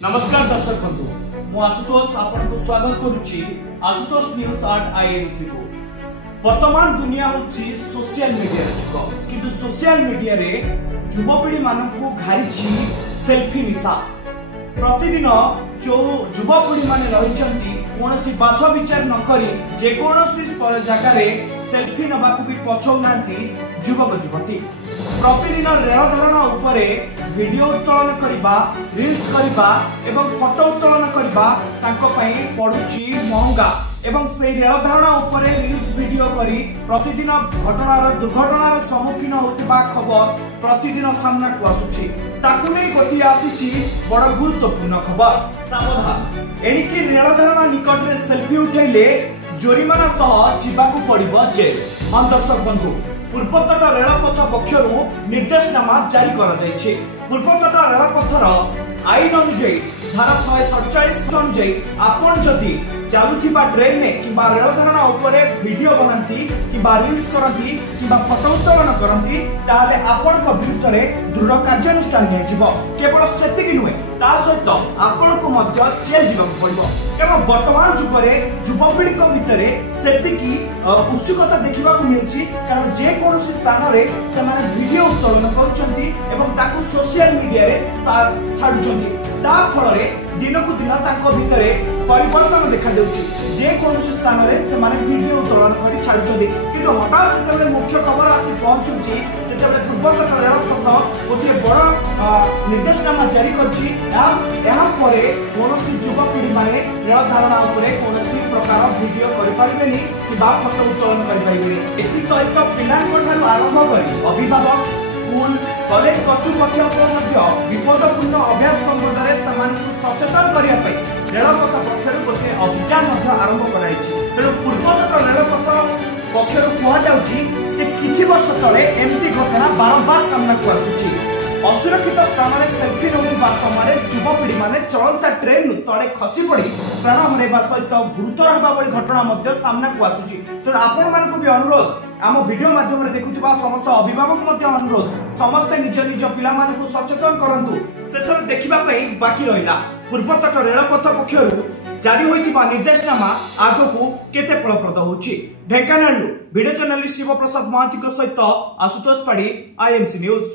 नमस्कार दर्शक बंधु मु आशुतोष आपन को स्वागत करुछि आशुतोष न्यूज आट आईएमसी को। वर्तमान दुनिया होछि सोशल मीडिया जुग किंतु सोशल मीडिया रे युवपीढ़ी मानकु घारिछि सेल्फी निशा। प्रतिदिन जो युवपीढ़ी माने रहिचंती कोनोसी बाछ विचार न करी जे कोनोसी जगह रे सेल्फी नबाकु भी पछौनांती युवक युवती। प्रतिदिन रेल धारणा उपरे वीडियो उत्तोलन करिबा, रील्स करिबा एवं फोटो उत्तोलन करिबा तांको पई पडुची महंगा एवं से रेल धारणा उपरे रील्स वीडियो करी प्रतिदिन दुर्घटनार सम्मुखीन होतिबा खबर प्रतिदिन सामना को आसुची। ताकु नै गोटी आसीची बड़ गुरुत्वपूर्ण खबर। सावधान, एणिकी रेल धारणा निकट रे सेल्फी उठैले जोरिमाना सह जीवाकू पड़िबो जेल। दर्शक बंधु, पूर्वतट रेलपथ पक्षरु निर्देशनामा जारी करा जायछि। पूर्वतट रेलपथर आईन अनुଯାयी धारा 147 अनुଯାयी आपण जदि चालुथिबा ट्रेन में किबा रेल धारणा उपरे वीडियो बनांती किबा रील्स करंती किबा फोटो उत्तोलन करंती ताले आपण को विरुद्ध रे दृढ़ कार्यानुष्ठान नै जिवो। केवल सेतिकि नुहे ता सहित आपण को मध्य जेल जिबाक पड़िबो। कारण वर्तमान जुग रे युवपीढ़ी को भितरे सेतिकि उत्सुकता देखिबा को मिलुची। कारण जे कोनोसी स्थान रे से माने वीडियो उत्तोलन करूचंती एवं ताकू सोशल मीडिया रे छाडुचंती। ता फल रे दिनकु दिन ताको भितरे परिवर्तन देखा देउची। जे कोनोसी स्थान रे से माने वीडियो उत्तोलन करी छाडुचंती किंतु हठात जेतेबेले मुख्य खबर आसी पहुंचुची जेतेबेले पूर्वतट रेलपथ गोटे बड़ निर्देशनामा जारी करची। यहाँ परे कोनोसी युवपीढ़ी माने रेल धारणा उपरे कोनोसी प्रकार वीडियो करि पारिबेनी किबा फोटो उत्तोलन करि पारिबेनी। एथि सहित पिलांको ठारु आरंभ करी अभिभावक, स्कूल, कॉलेज कर्तृपक्ष को विपदपूर्ण अभ्यास संबंध में सचेतन करने रेलपथ पक्षर गोटे अभियान आरंभ कर। तेणु पूर्वतट रेलपथ पक्षर कहुचे किछि वर्ष तले एमती घटना बारंबार सामना को आसुची। असुरक्षित स्थान में सेल्फी नौथिबा समय युवपीढ़ी माने चलता ट्रेन तले खसी पड़ी प्राण हरैबा सहित गुरुतर होगा बड़ी घटना सामना को आसुची। तेणु आपण मानक भी अनुरोध, आम वीडियो माध्यम रे देखुथिबा समस्त अभिभावक मध्य अनुरोध, समस्त निज निज पिला मानकु सचेतन करंतु। शेष देखिबा पई बाकी रहिला पूर्वतट रेलपथ पक्षरु जारी होइतिबा निर्देशनामा आगकू केते फलप्रद होउची। ढेंकानालु वीडियो जर्नलिस्ट शिव प्रसाद महांती सहित आशुतोष पाड़ी, आईएमसी न्यूज।